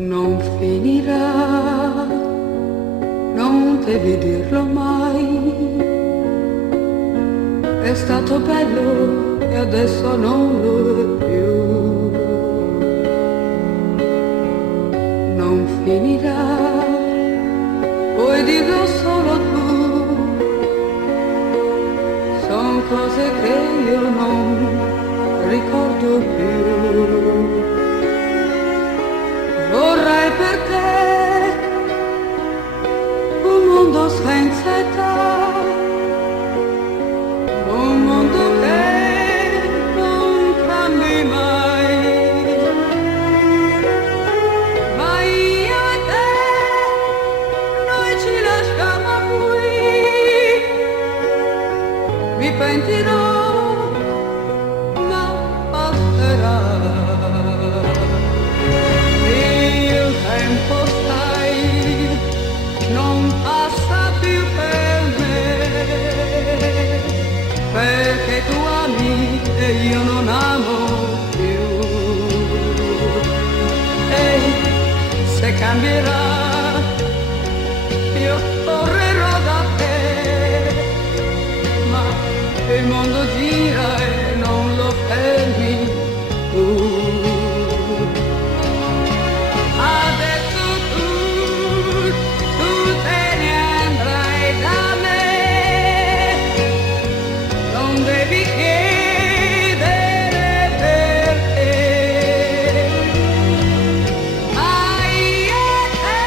non finirà, non devi dirlo mai. È stato bello e adesso non lo è più. Non finirà, puoi dirlo solo tu. Son cose che io non ricordo più. Vorrei per te un mondo senza età, un mondo che non cambi mai. Ma io e te, noi ci lasciamo qui. Mi pentirò, ma passerà. Il tempo, sai, non passa più per me, perché tu ami e io non amo più. E se cambierà, io correrò da te, ma il mondo gira e non lo fermi tu. Adesso tu te ne andrai da me, non devi chiedere perché. Ma io e te,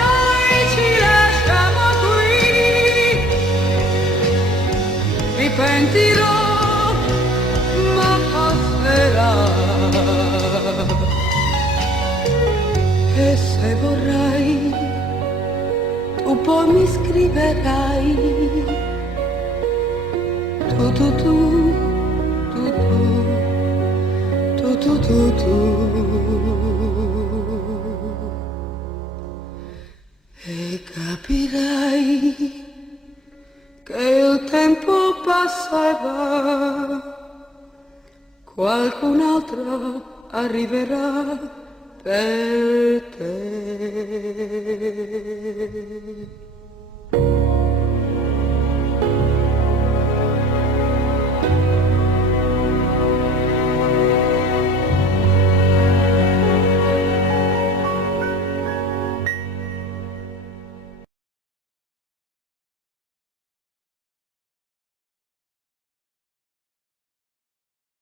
noi ci lasciamo qui. Mi pentirò, ma passerà. E se vorrai, tu poi mi scriverai. Tu tu tu, tu tu, tu tu tu tu. E capirai che il tempo passa e va, qualcun'altra arriverà per te.